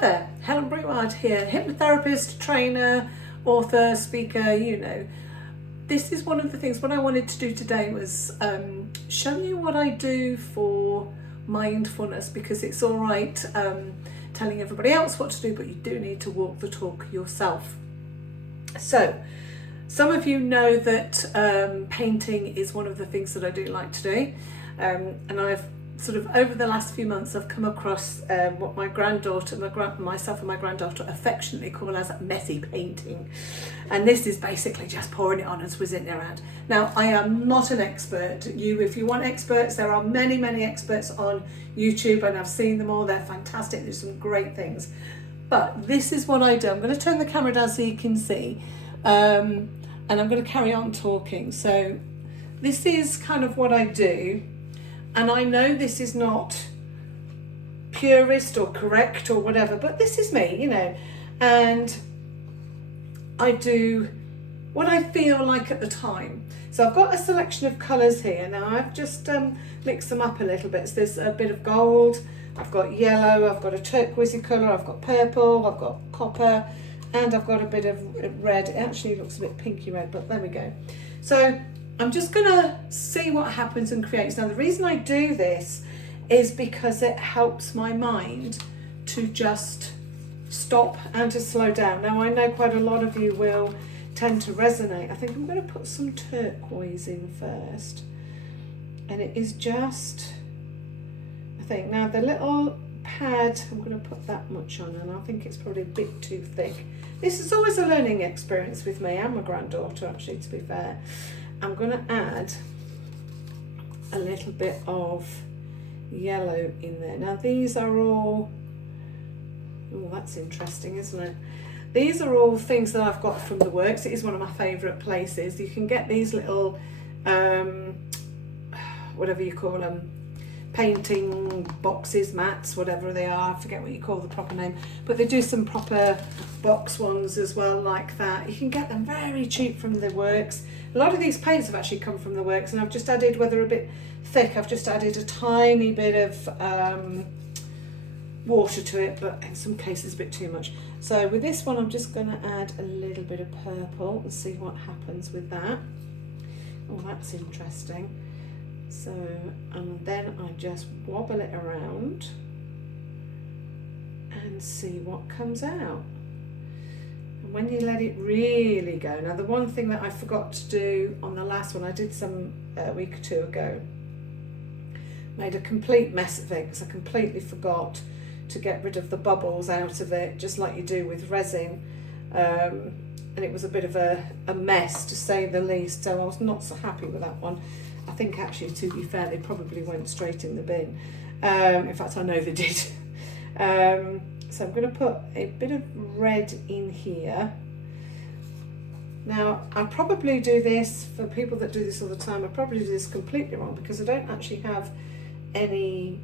there, Helen Breward here, hypnotherapist, trainer, author, speaker, you know. This is one of the things, what I wanted to do today was show you what I do for mindfulness, because it's all right telling everybody else what to do, but you do need to walk the talk yourself. So, some of you know that painting is one of the things that I do like to do, and I've sort of over the last few months I've come across what my granddaughter, myself and my granddaughter affectionately call as messy painting, and this is basically just pouring it on and swizzing it around. Now, I am not an expert. If you want experts, there are many experts on YouTube, and I've seen them all. They're fantastic. There's some great things, but this is what I do. I'm going to turn the camera down so you can see, and I'm going to carry on talking. So this is kind of what I do. And I know this is not purist or correct or whatever, but this is me, you know, and I do what I feel like at the time. So I've got a selection of colours here. Now I've just mixed them up a little bit. So there's a bit of gold, I've got yellow, I've got a turquoisey colour, I've got purple, I've got copper, and I've got a bit of red. It actually looks a bit pinky red, but there we go. So I'm just gonna see what happens and creates. Now, the reason I do this is because it helps my mind to just stop and to slow down. Now, I know quite a lot of you will tend to resonate. I think I'm gonna put some turquoise in first. And it is just, I think, now the little pad, I'm gonna put that much on, and I think it's probably a bit too thick. This is always a learning experience with me and my granddaughter, actually, to be fair. I'm going to add a little bit of yellow in there. Now these are all, oh, that's interesting, isn't it? These are all things that I've got from the works. It is one of my favourite places. You can get these little, whatever you call them, painting boxes, mats, whatever they are. I forget what you call the proper name, but they do some proper box ones as well like that. You can get them very cheap from the works. A lot of these paints have actually come from the works, and I've just added, where they're a bit thick, I've just added a tiny bit of water to it, but in some cases a bit too much. So with this one, I'm just going to add a little bit of purple and see what happens with that. Oh, that's interesting. So, and then I just wobble it around and see what comes out. And when you let it really go, now the one thing that I forgot to do on the last one, I did some a week or two ago, made a complete mess of it because I completely forgot to get rid of the bubbles out of it, just like you do with resin. And it was a bit of a mess, to say the least, so I was not so happy with that one. I think actually, to be fair, they probably went straight in the bin. In fact, I know they did. So I'm going to put a bit of red in here. Now, I probably do this, for people that do this all the time, I probably do this completely wrong, because I don't actually have any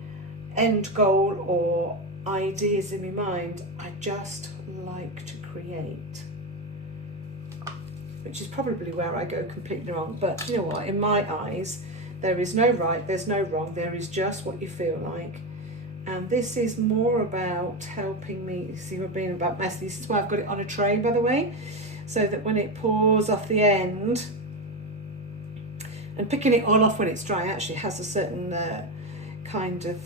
end goal or ideas in my mind. I just like to create, which is probably where I go completely wrong. But you know what, in my eyes, there is no right, there's no wrong, there is just what you feel like. And this is more about helping me, you see, we're being about messy. This is why I've got it on a tray, by the way, so that when it pours off the end, and picking it all off when it's dry actually has a certain kind of,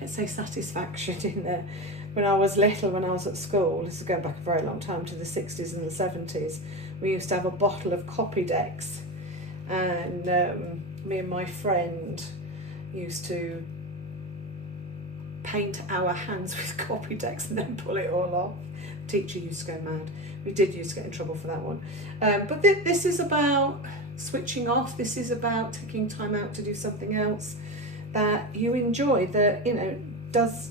let's say, satisfaction in there. When I was little, when I was at school, this is going back a very long time, to the 60s and the 70s, we used to have a bottle of copy decks, and me and my friend used to paint our hands with copy decks and then pull it all off. The teacher used to go mad. We did used to get in trouble for that one. But this is about switching off. This is about taking time out to do something else that you enjoy, that, you know, does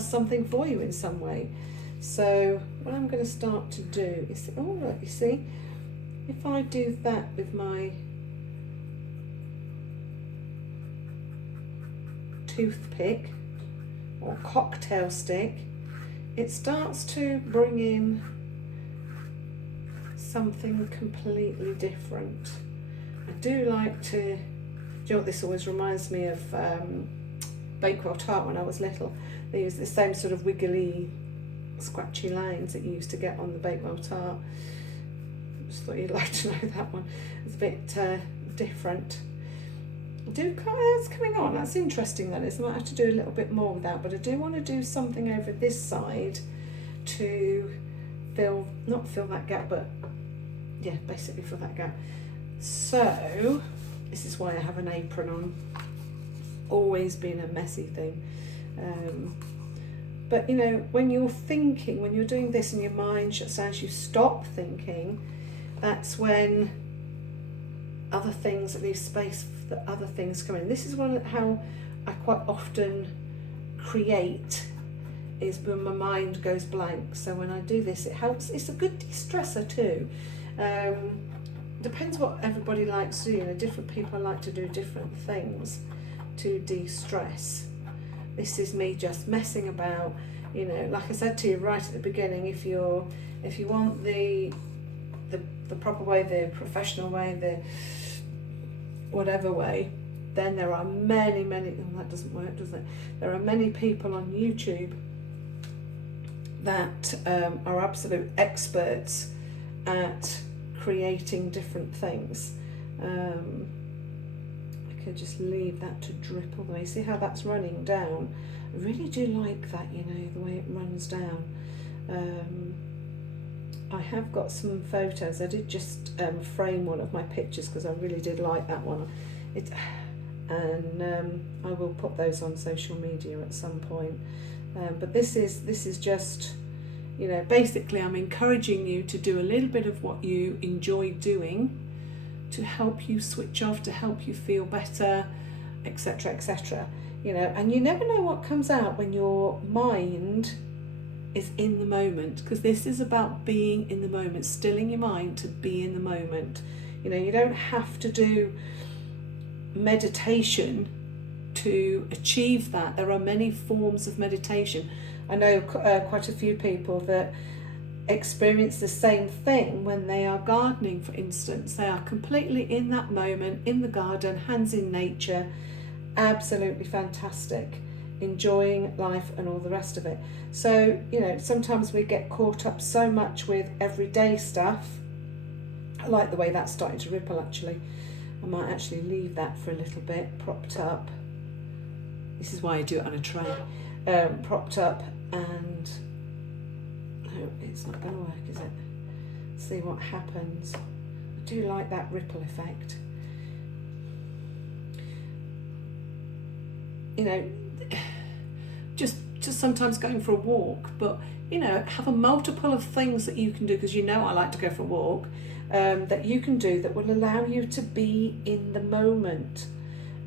something for you in some way. So what I'm going to start to do is, oh look, you see, if I do that with my toothpick or cocktail stick, it starts to bring in something completely different. I do like to, do you know what this always reminds me of? Bakewell tart when I was little. They used the same sort of wiggly, scratchy lines that you used to get on the Bakewell tart. Just thought you'd like to know that one. It's a bit different. It's coming on. That's interesting. That is. I might have to do a little bit more with that, but I do want to do something over this side to not fill that gap, but yeah, basically fill that gap. So this is why I have an apron on. Always been a messy thing. But you know, when you're thinking, when you're doing this and your mind shuts down, you stop thinking, that's when other things, it leaves space for the other things come in. This is how I quite often create, is when my mind goes blank. So when I do this, it helps. It's a good de-stressor too. Depends what everybody likes to do. You know, different people like to do different things to de-stress. This is me just messing about. You know, like I said to you right at the beginning, if you want the proper way, the professional way, the whatever way, then there are many, that doesn't work, does it? There are many people on YouTube that are absolute experts at creating different things. I could just leave that to drip all the way. See how that's running down? I really do like that, you know, the way it runs down. I have got some photos. I did just frame one of my pictures because I really did like that one. I will put those on social media at some point. But this is just, you know, basically I'm encouraging you to do a little bit of what you enjoy doing to help you switch off, to help you feel better, etc., etc. You know, and you never know what comes out when your mind is in the moment, because this is about being in the moment, stilling your mind to be in the moment. You know, you don't have to do meditation to achieve that. There are many forms of meditation. I know quite a few people that experience the same thing when they are gardening, for instance. They are completely in that moment, in the garden, hands in nature, absolutely fantastic, enjoying life and all the rest of it. So, you know, sometimes we get caught up so much with everyday stuff. I like the way that's starting to ripple, actually. I might actually leave that for a little bit, propped up. This is why I do it on a tray. Propped up, and no, it's not going to work, is it? See what happens. I do like that ripple effect. You know, just sometimes going for a walk, but you know, have a multiple of things that you can do, because you know I like to go for a walk, that you can do that will allow you to be in the moment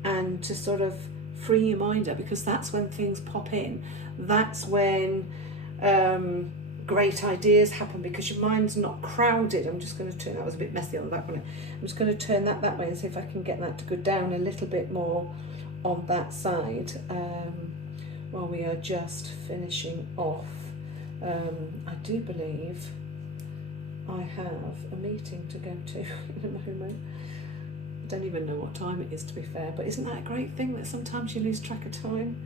and to sort of free your mind up, because that's when things pop in. That's when great ideas happen, because your mind's not crowded. I'm just going to turn, that was a bit messy on the back one. I'm just going to turn that way and see if I can get that to go down a little bit more on that side while we are just finishing off. I do believe I have a meeting to go to in a moment. I don't even know what time it is, to be fair, but isn't that a great thing that sometimes you lose track of time?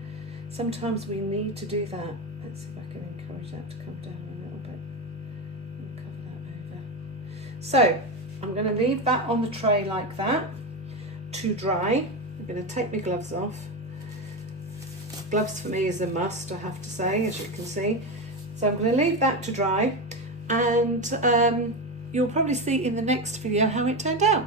Sometimes we need to do that. Let's see if I can encourage that to come down a little bit and cover that over. So I'm going to leave that on the tray like that to dry. I'm going to take my gloves off. Gloves for me is a must, I have to say, as you can see. So I'm going to leave that to dry, and you'll probably see in the next video how it turned out.